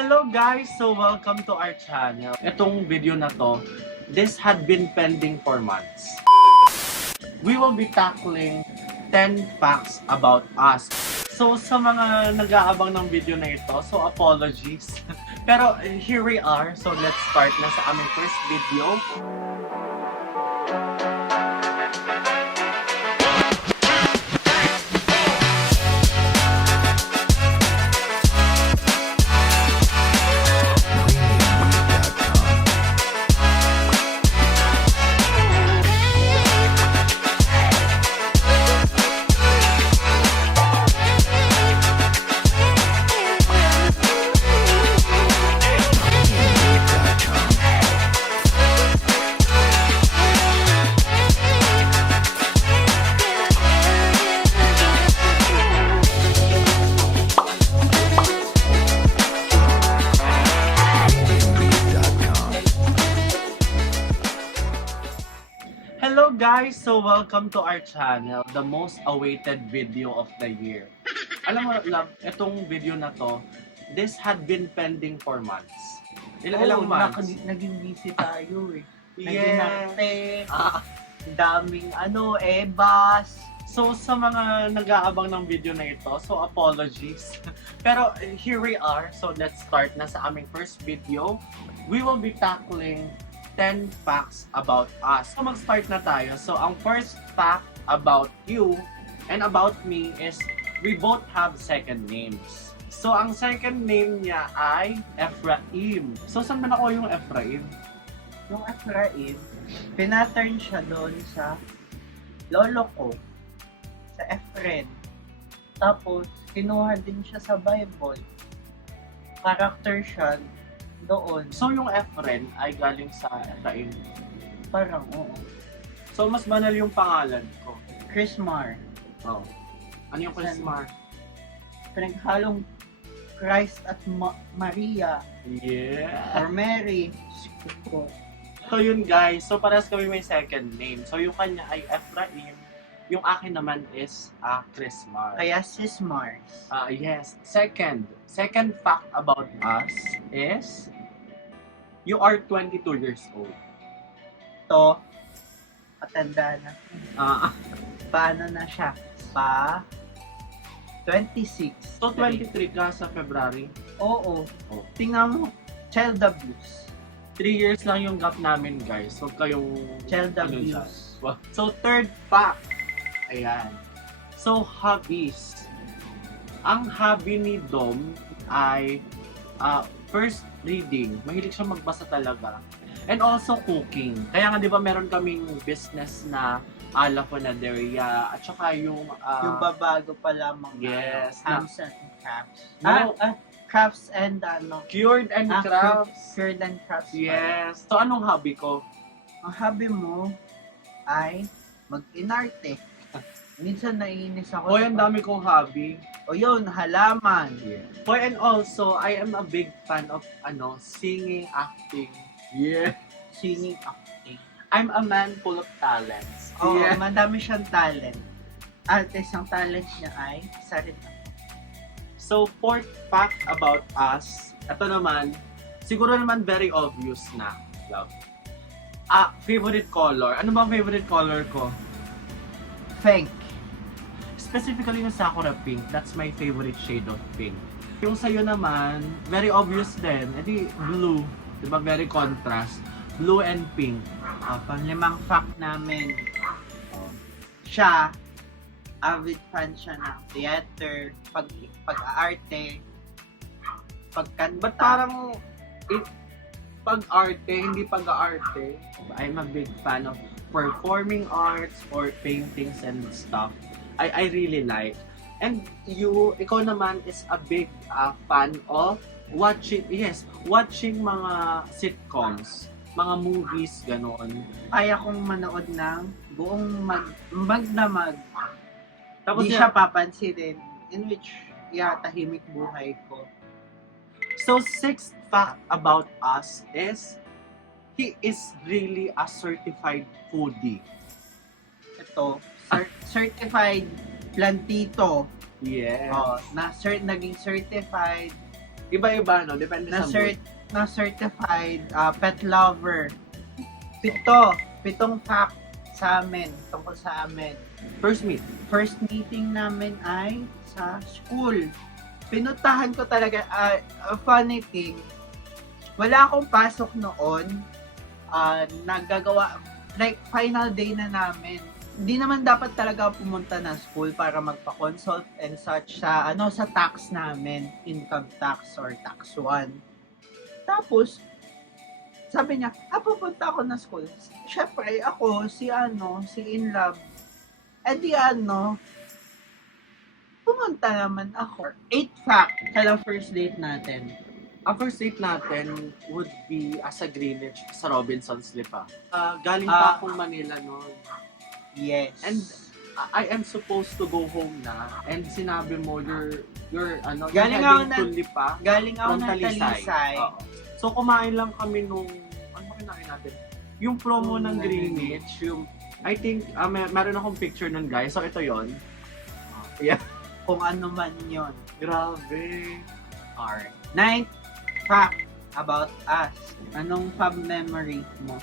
Hello guys! So welcome to our channel. Itong video na to, this had been pending for months. We will be tackling 10 facts about us. So sa mga nag-aabang ng video na ito, so apologies. Pero here we are. So let's start na sa aming first video. Hello guys! So welcome to our channel, the most awaited video of the year. Alam mo, love, itong video na to, this had been pending for months. Ilang months? Naging busy tayo eh. Yes. Daming ebas. So sa mga nag-aabang ng video na ito, so apologies. Pero here we are, so let's start na sa aming first video. We will be tackling 10 facts about us. So mag-start na tayo. So ang first fact about you and about me is we both have second names. So ang second name niya ay Ephraim. So saan man ako yung Ephraim? Yung Ephraim, pinattern siya doon sa lolo ko, sa Ephraim. Tapos, kinuha din siya sa Bible. Character siya doon. So yung Ephraim ay galing sa Ephraim. Parang, oo. So mas banal yung pangalan ko. Chrismar. Oh. Ano yung Chrismar? Pinaghalong Christ at Maria. Yeah. Or Mary. So yun guys, so parehas kami may second name. So yung kanya ay Ephraim, yung akin naman is Chrismar. Kaya Sismars. Yes. Second fact about us is you are 22 years old. To, matanda na. Paano na siya? 26. So 23 ka sa February. Oo. Oh. Tingnan mo, child abuse. 3 years lang yung gap namin guys. So kayong Child ano abuse. dyan? So third fact. Ayan. So hobbies. Ang hobby ni Dom ay first reading. Mahilig siya magbasa talaga. And also cooking. Kaya nga 'di ba meron kaming business na La Panaderia at saka yung Yung babago pa lamang. yes, Hams and crafts. No. Crafts and cured and crafts. Cured and crafts. Yes. So anong hobby ko? Ang hobby mo ay mag-inarte. Minsan naiinis ako. Hoy, ang dami kong hobby. O yun, halaman. Hoy, and also I am a big fan of singing, acting. Yeah. Singing, acting. I'm a man full of talents. Oo, Yeah. madami siyang talent. At isang talent niya ay isa rin. So, fourth fact about us, ito naman, siguro naman very obvious na, love. Favorite color. Ano ba ang favorite color ko? Pink. Specifically yung Sakura pink, that's my favorite shade of pink. Yung sa'yo naman, very obvious din, edi blue. Diba, very contrast. Blue and pink. Panglimang fact namin. Siya, avid fan siya ng theater, pag-aarte, pagkanta. Ba't parang pag-arte, hindi pag-aarte? I'm a big fan of performing arts or paintings and stuff. I really like. And ikaw naman is a big fan of watching mga sitcoms, mga movies, ganon. Kaya kong manood ng buong magdamag. Tapos Di siya papansinin, in which, tahimik buhay ko. So, sixth fact about us is he is really a certified foodie. Ito, certified plantito. Yes. Naging certified Iba-iba, no? Depende na, sa mood. na certified pet lover. 7 fact sa amin, tungkol sa amin. First meet. First meeting namin ay sa school. Pinuntahan ko talaga, a funny thing, wala akong pasok noon, nagagawa, like final day na namin. Hindi naman dapat talaga pumunta ng school para magpa-consult and such sa sa tax namin, income tax or tax 1. Tapos sabi niya, pupunta ako ng school. Syempre ako si Inlove. Pumunta naman ako. 8 fact sa first date natin. Ang first date natin would be sa Greenwich, sa Robinson's Lipa. Galing Ah. pa akong Manila noon. Yes. And I am supposed to go home na. And sinabi mo, you're Galing you're ako heading to na- Lipa. galing ako From ng Talisay. Oo. So, kumain lang kami nung, ano ba kinain natin? Yung promo ng Greenwich, yung, I think, meron akong picture nun, guys. So, ito yon. Yeah. Kung ano man yun. Grabe. Alright. 9th fact about us. Anong fab memory mo?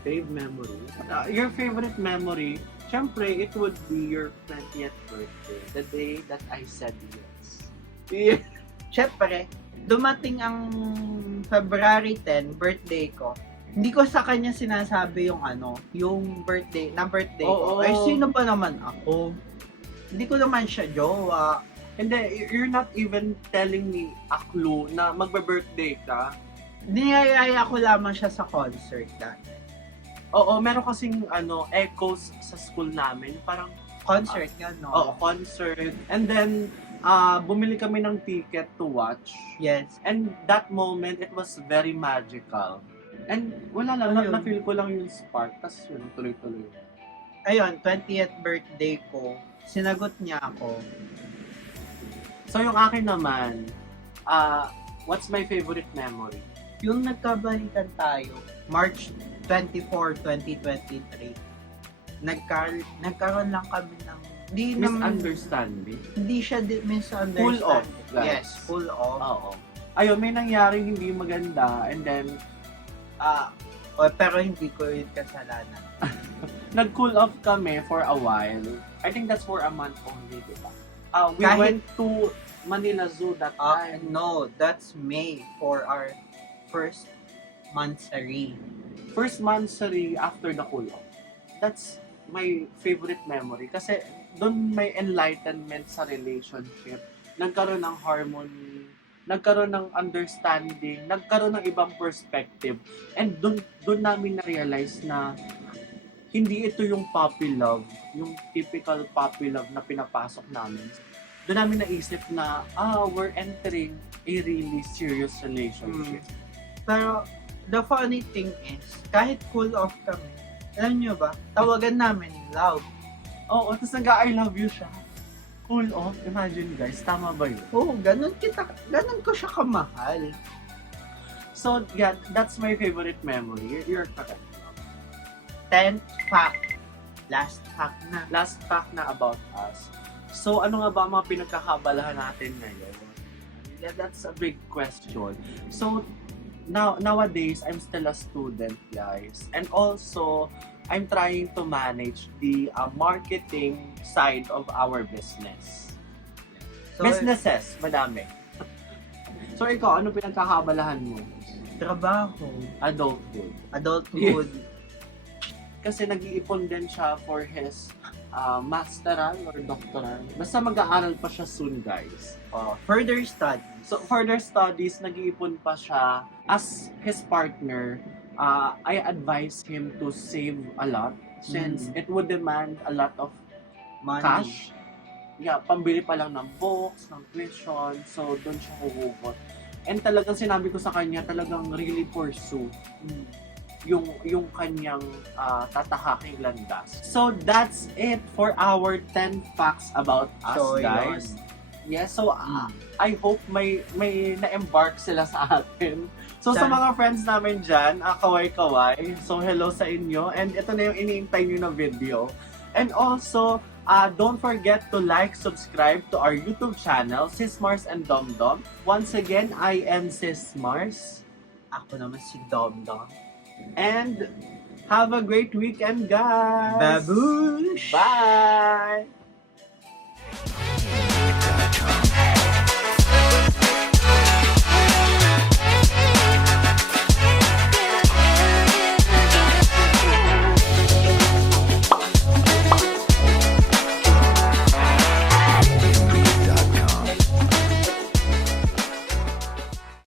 Fave memory? Your favorite memory, syempre, it would be your 20th birthday. The day that I said yes. Yeah. Syempre, dumating ang February 10, birthday ko. Hindi ko sa kanya sinasabi yung birthday ko. Oo. Ay, sino ba naman ako? Hindi ko naman siya jowa. Hindi, you're not even telling me a clue na magbe-birthday ka. Niyayaya ko lamang siya sa concert dati. Oo, meron kasing echoes sa school namin. Parang, Concert nga, no? concert. And then, bumili kami ng ticket to watch. Yes. And that moment, it was very magical. And wala lang, Ayun. na-feel ko lang yung spark. Tapos yun, tuloy-tuloy. Ayun, 20th birthday ko. Sinagot niya ako. So yung akin naman, what's my favorite memory? Yung nagkabalikan tayo, March 24, 2023. Nagkaroon lang kami ng Misunderstanding. Hindi siya misunderstanding. Full off, guys. Yes, full off. Oo. Ayun, may nangyaring hindi maganda. And then, Pero hindi ko yun kasalanan. nag-cool off kami for a while. I think that's for a month only, diba? We Kahit- went to Manila Zoo that time. No, that's May for our first monthsary. First monthsary after the cool off. That's my favorite memory. Kasi doon may enlightenment sa relationship. Nagkaroon ng harmony, nagkaroon ng understanding, nagkaroon ng ibang perspective. And doon namin na-realize na hindi ito yung puppy love, yung typical puppy love na pinapasok namin. Doon namin naisip na, we're entering a really serious relationship. Pero the funny thing is, kahit cool off kami, alam nyo ba, tawagan namin love. Oo, tapos nag-I love you siya. Cool off. Imagine guys, tama ba yun? Oo, ganun ko siya kamahal. So, yeah, that's my favorite memory. You're correct. 10th fact. Last fact na. Last fact na about us. So, ano nga ba ang mga pinagkakabalahan natin ngayon? Yeah, that's a big question. So, nowadays, I'm still a student, guys. And also, I'm trying to manage the marketing side of our business. So, Businesses, madami. So, ikaw, ano pinagkakabalahan mo? trabaho, Adulthood. adulthood, Kasi nag-iipon din siya for his masteral or doctoral. Basta mag-aaral pa siya soon, guys. further study. So, further studies, nag-iipon pa siya. As his partner, I advise him to save a lot since it would demand a lot of Money. cash. Yeah, pambili pa lang ng books, ng tuition. So, doon siya huhugot. And talagang sinabi ko sa kanya, talagang really pursue yung kanyang tatahaking landas. So, that's it for our 10 facts about us, So, guys. Yes, so I hope may na-embark sila sa atin. So, sa mga friends namin dyan, kaway-kaway. So, hello sa inyo. And ito na yung iniintay nyo na video. And also, Don't forget to like, subscribe to our YouTube channel, Sis Mars and Domdom. Once again, I am Sis Mars. Ako naman si Domdom. And have a great weekend, guys! Babush! Bye!